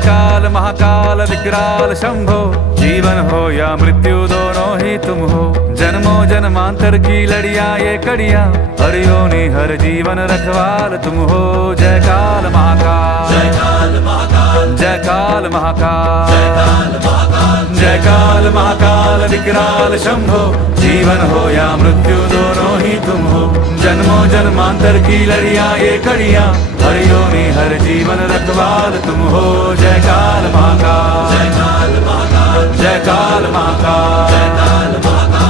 काल महाकाल विकराल शंभो, जीवन हो या मृत्यु दोनों ही तुम हो। जन्मों जन्मांतर की लड़ियां ये कड़ियां, हर योनि हर जीवन रखवाल तुम हो। जय काल महाकाल, जय काल महाकाल, जय काल महाकाल, जय काल महाकाल, जय काल महाकाल विकराल शंभो, जीवन हो या मृत्यु दोनों ही तुम हो। जन्मों जन्मांतर की लड़ियां ये कड़ियां, हर योनि हर जीवन रखवाल तुम हो। जय काल महाकाल, जय काल महाकाल, जय काल महाकाल, जय काल महाकाल।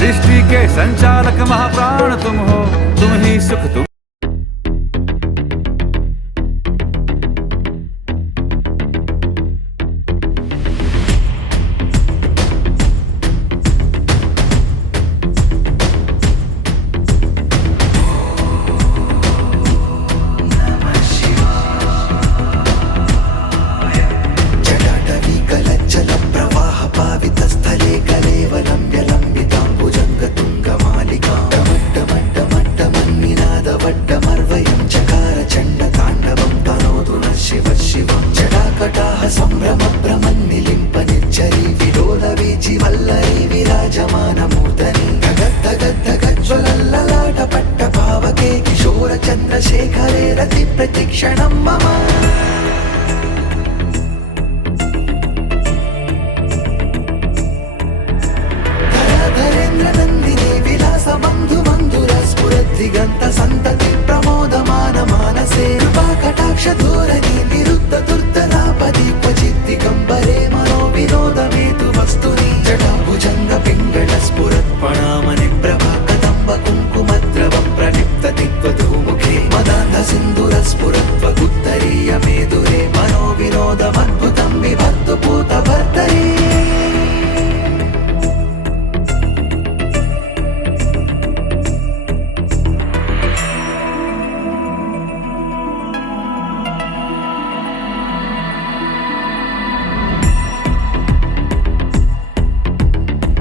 सृष्टि के संचालक महाप्राण तुम हो, तुम ही सुख तुम चंद्रशेखरे रति प्रतिक्षणं मम। धराधरेन्द्र नन्दिनी विलास बन्धु मन्धुर स्फुरद्दिगन्त सन्तति प्रमोदमान मानसे। कृपा कटाक्ष धोरणी निरुद्ध दुर्धरापदि क्वचित् दिगम्बरे मनो विनोदमेतु वस्तुनि। जटाभुजङ्ग पिङ्गळ स्फुरत्पणामणि प्रभा कदम्ब कुङ्कुमद्रव प्रलिप्तति त्वधूमुखे। मदान्ध सिन्दूर स्फुरत्वगुत्तरीय मेदुरे मनो विनोदमद्भुतं विभक्तु पूतभर्तरे।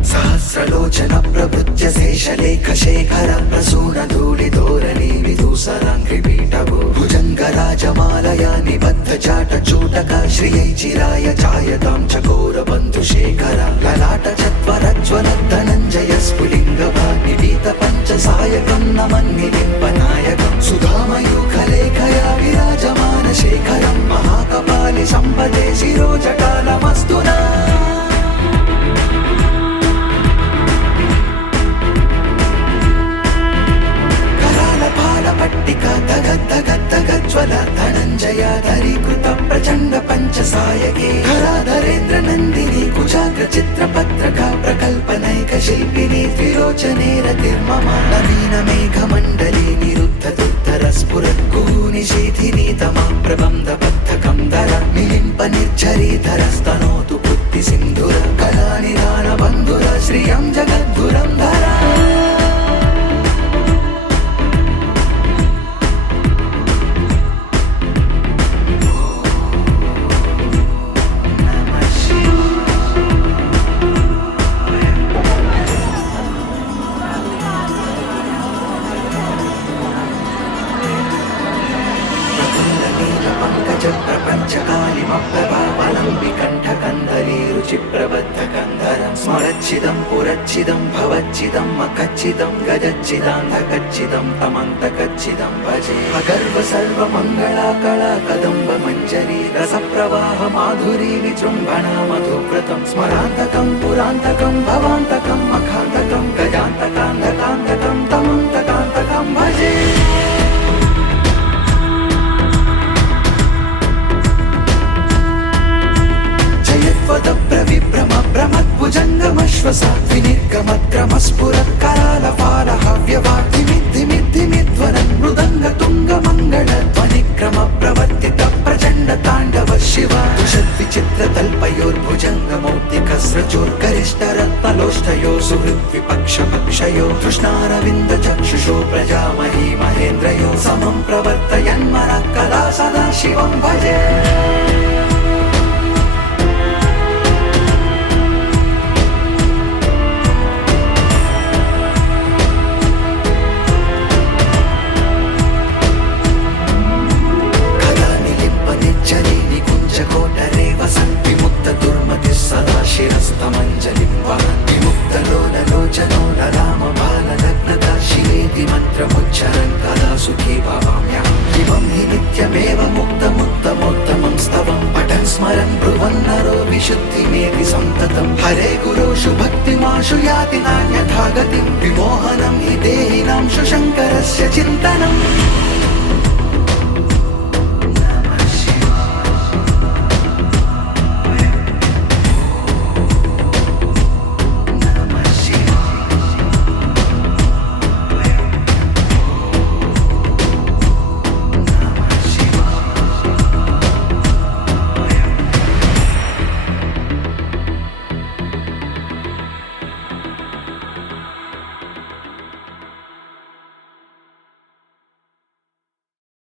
सहस्रलोचन प्रभृत्य शेषलेख शेखर प्रसून धूलि धोरणी विदूसराङ्घ्रिपीठभो। भुजङ्ग राजमालया निबद्ध चाट चूटक श्रियै चिराय चायतां चकोर बन्धुशेखर। ललाट चत्वरज्वल धनञ्जय स्फुलिङ्गभा निपीत पञ्चसायकं नमन्निलिम्बनायकं। सुधामयूखलेखया विराजमान शेखरं महाकपालि सम्पदे शिरोजटालमस्तु नः। पट्टिका धगद्धगद्धगज्ज्वल धनञ्जयाधरीकृत प्रचण्ड पञ्चसायके। धराधरेन्द्र नन्दिनी कुचाग्र चित्रपत्रका प्रकल्पनैक शिल्पिनी त्रिलोचने रतिर्मम। नवीन मेघमण्डली निरुद्ध दुर्धर स्फुरत् कुहूनिशीथिनी तमा प्रबन्ध बद्धकं धर। मिलिम्प निर्झरीधर स्तनोतु बुद्धि सिन्धुर कलानिधान बन्धुर श्रियं जगद्गुरं धर। स्मरच्चिदं पुरच्चिदं भवच्चिदं मखच्चिदं गजच्चिदान्धकच्चिदं तमन्तकच्चिदं भजे। अगर्व सर्वमङ्गलाकला कदम्ब मञ्जरी रसप्रवाह माधुरी विजृम्भणा मधुव्रतं। स्मरान्तकं पुरान्तकं भवान्तकं मखान्तकं गजान्तकान्धकान्तकं तमन्तकान्तकं भजे। विभ्रम भ्रमद्भुजङ्गमश्वसात् विनिर्गमद्क्रमस्फुरत् करालफालहव्यवाद्धिमिद्धिमिद्धिमिध्वरन् मृदङ्ग तुङ्गमङ्गल ध्वनिक्रम प्रवर्तित प्रचण्ड ताण्डव शिव। तुषद्विचित्र तल्पयोर्भुजङ्गमौक्तिकस्रचोर्गरिष्ठरत्नलोष्ठयो सुहृद्विपक्षपक्षयो तृष्णारविन्द चक्षुषो प्रजामही महेन्द्रयो समं प्रवर्तयन्मनः कदा सदा शिवं भजे। सततं हरे गुरुषु भक्तिमाशु याति नान्यथा गतिं विमोहनं हि देहिनां शङ्करस्य चिन्तनम्